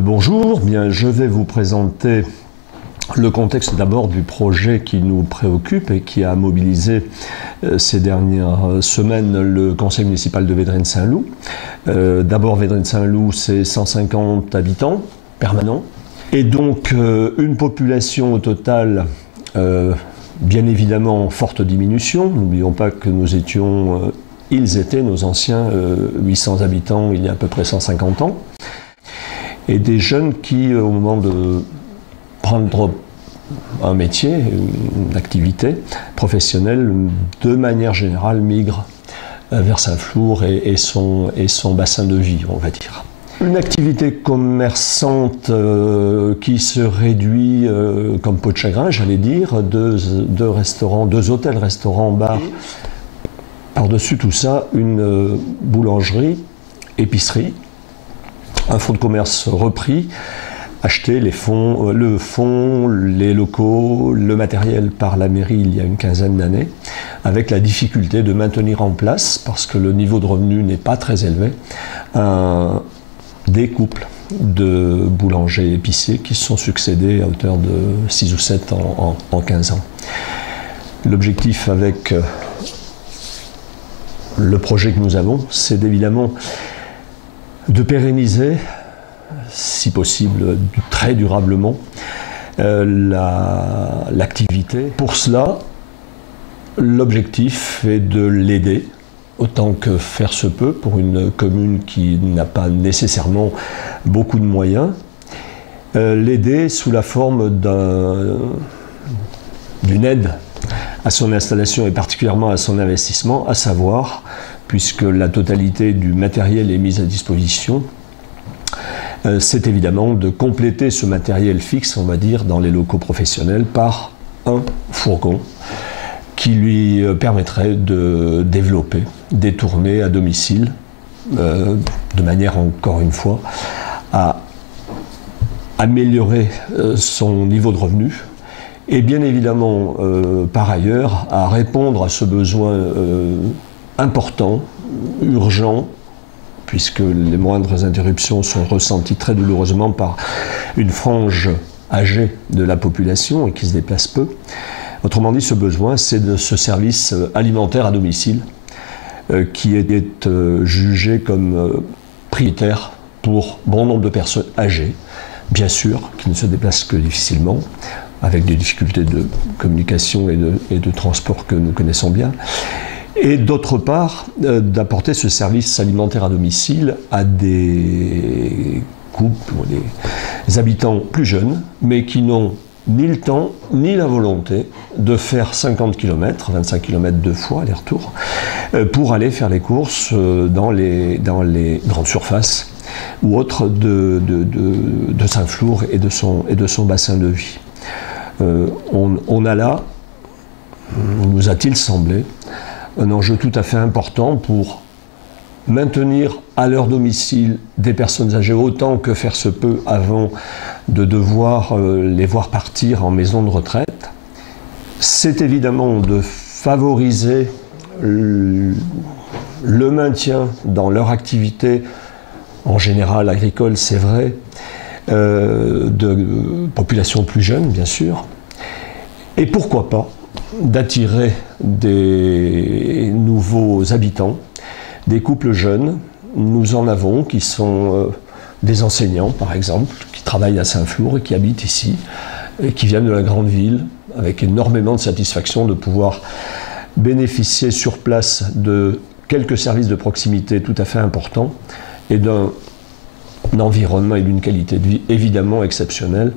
Bonjour, bien, je vais vous présenter le contexte d'abord du projet qui nous préoccupe et qui a mobilisé ces dernières semaines le conseil municipal de Védrines-Saint-Loup. D'abord, Védrines-Saint-Loup, c'est 150 habitants permanents et donc une population au total bien évidemment en forte diminution. N'oublions pas que nous étions, ils étaient nos anciens 800 habitants il y a à peu près 150 ans. Et des jeunes qui, au moment de prendre un métier, une activité professionnelle, de manière générale, migrent vers Saint-Flour et son bassin de vie, on va dire. Une activité commerçante qui se réduit comme peau de chagrin, j'allais dire, deux restaurants, deux hôtels, restaurants, bars. Par-dessus tout ça, une boulangerie, épicerie, un fonds de commerce repris, acheté le fonds, les locaux, le matériel par la mairie il y a une quinzaine d'années, avec la difficulté de maintenir en place, parce que le niveau de revenu n'est pas très élevé, des couples de boulangers et épiciers qui se sont succédés à hauteur de 6 ou 7 en 15 ans. L'objectif avec le projet que nous avons, c'est évidemment de pérenniser, si possible très durablement, l'activité. Pour cela, l'objectif est de l'aider autant que faire se peut pour une commune qui n'a pas nécessairement beaucoup de moyens, l'aider sous la forme d'une aide à son installation et particulièrement à son investissement, à savoir, puisque la totalité du matériel est mise à disposition, c'est évidemment de compléter ce matériel fixe, on va dire, dans les locaux professionnels par un fourgon qui lui permettrait de développer des tournées à domicile, de manière encore une fois à améliorer son niveau de revenu et bien évidemment par ailleurs à répondre à ce besoin important, urgent, puisque les moindres interruptions sont ressenties très douloureusement par une frange âgée de la population et qui se déplace peu. Autrement dit, ce besoin, c'est de ce service alimentaire à domicile qui est jugé comme prioritaire pour bon nombre de personnes âgées, bien sûr, qui ne se déplacent que difficilement, avec des difficultés de communication et de transport que nous connaissons bien. Et d'autre part, d'apporter ce service alimentaire à domicile à des couples, des habitants plus jeunes, mais qui n'ont ni le temps, ni la volonté de faire 50 km, 25 km deux fois aller-retour, pour aller faire les courses dans les grandes surfaces ou autres de Saint-Flour et de son bassin de vie. On a là, nous a-t-il semblé, un enjeu tout à fait important pour maintenir à leur domicile des personnes âgées autant que faire se peut avant de devoir les voir partir en maison de retraite. C'est évidemment de favoriser le maintien dans leur activité, en général agricole, c'est vrai, de populations plus jeunes, bien sûr, et pourquoi pas d'attirer des nouveaux habitants, des couples jeunes. Nous en avons qui sont des enseignants, par exemple, qui travaillent à Saint-Flour et qui habitent ici, et qui viennent de la grande ville, avec énormément de satisfaction de pouvoir bénéficier sur place de quelques services de proximité tout à fait importants et d'un environnement et d'une qualité de vie évidemment exceptionnelle.